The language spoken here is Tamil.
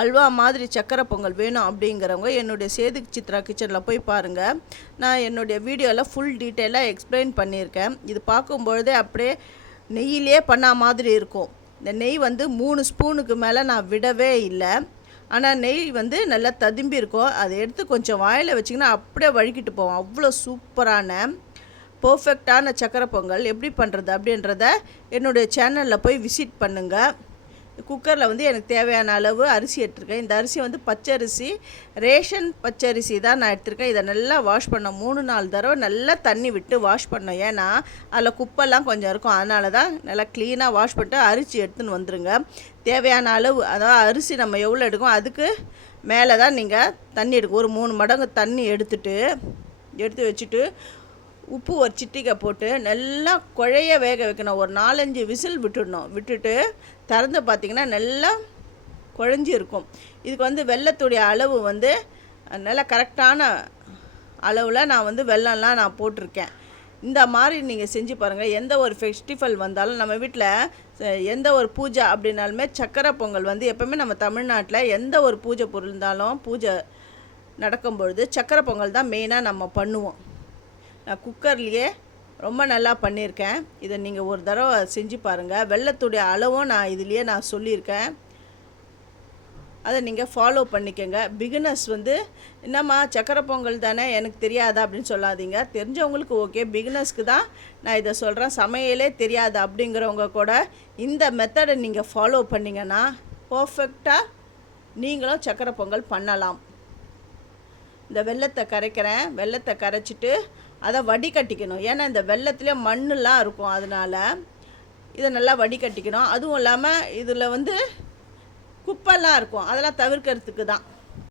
அல்வா மாதிரி சக்கரை பொங்கல் வேணும் அப்படிங்கிறவங்க என்னுடைய சேது சித்ரா கிச்சனில் போய் பாருங்கள். நான் என்னுடைய வீடியோவில் ஃபுல் டீட்டெயிலாக எக்ஸ்பிளைன் பண்ணியிருக்கேன். இது பார்க்கும்பொழுதே அப்படியே நெய்யிலே பண்ண மாதிரி இருக்கும். இந்த நெய் வந்து 3 ஸ்பூனுக்கு மேலே நான் விடவே இல்லை. ஆனால் நெய் வந்து நல்லா ததும்பி இருக்கும். அதை எடுத்து கொஞ்சம் வாயில் வச்சிங்கன்னா அப்படியே வழுக்கிட்டு போவோம். அவ்வளோ சூப்பரான பர்ஃபெக்டான சக்கரை பொங்கல் எப்படி பண்ணுறது அப்படின்றத என்னுடைய சேனலில் போய் விசிட் பண்ணுங்கள். குக்கரில் வந்து எனக்கு தேவையான அளவு அரிசி எடுத்துருக்கேன். இந்த அரிசி வந்து பச்சரிசி, ரேஷன் பச்சரிசி தான் நான் எடுத்திருக்கேன். இதை நல்லா வாஷ் பண்ணோம். 3-4 தடவை நல்லா தண்ணி விட்டு வாஷ் பண்ணோம். ஏன்னா அதில் குப்பெல்லாம் கொஞ்சம் இருக்கும். அதனால தான் நல்லா க்ளீனாக வாஷ் பண்ணிட்டு அரிசி எடுத்துன்னு வந்துடுங்க. தேவையான அளவு, அதாவது அரிசி நம்ம எவ்வளோ எடுக்கும் அதுக்கு மேலே தான் நீங்கள் தண்ணி எடுக்கும். ஒரு 3 மடங்கு தண்ணி எடுத்து வச்சுட்டு உப்பு ஒரு சிட்டிகை போட்டு நல்லா குழைய வேக வைக்கணும். ஒரு 4-5 விசில் விட்டுட்டு திறந்து பார்த்திங்கன்னா நல்லா குழஞ்சி இருக்கும். இதுக்கு வந்து வெல்லத்துடைய அளவு வந்து நல்லா கரெக்டான அளவில் நான் வந்து வெல்லம்லாம் நான் போட்டிருக்கேன். இந்த மாதிரி நீங்கள் செஞ்சு பாருங்கள். எந்த ஒரு ஃபெஸ்டிவல் வந்தாலும் நம்ம வீட்டில் எந்த ஒரு பூஜை அப்படின்னாலுமே சக்கரை பொங்கல் வந்து எப்போவுமே நம்ம தமிழ்நாட்டில் எந்த ஒரு பூஜை பொருள் இருந்தாலும் பூஜை நடக்கும்பொழுது சக்கரை பொங்கல் தான் மெயினாக நம்ம பண்ணுவோம். நான் குக்கர்லேயே ரொம்ப நல்லா பண்ணியிருக்கேன். இதை நீங்கள் ஒரு தடவை செஞ்சு பாருங்கள். வெல்லத்துடைய அளவும் நான் இதுலேயே நான் சொல்லியிருக்கேன். அதை நீங்கள் ஃபாலோ பண்ணிக்கோங்க. பிகினர்ஸ் வந்து என்னம்மா சக்கரை பொங்கல் தானே எனக்கு தெரியாதா அப்படின்னு சொல்லாதீங்க. தெரிஞ்சவங்களுக்கு ஓகே, பிகினர்ஸ்க்கு தான் நான் இதை சொல்கிறேன். சமையலே தெரியாது அப்படிங்கிறவங்க கூட இந்த மெத்தடை நீங்கள் ஃபாலோ பண்ணிங்கன்னா பர்ஃபெக்டாக நீங்களும் சக்கரை பொங்கல் பண்ணலாம். இந்த வெல்லத்தை கரைக்கிறேன். வெல்லத்தை கரைச்சிட்டு அதை வடிகட்டிக்கணும். ஏன்னா இந்த வெல்லத்துலேயே மண்ணெலாம் இருக்கும். அதனால் இதை நல்லா வடிகட்டிக்கணும். அதுவும் இல்லாமல் இதில் வந்து குப்பெல்லாம் இருக்கும். அதெல்லாம் தவிர்க்கிறதுக்கு தான்.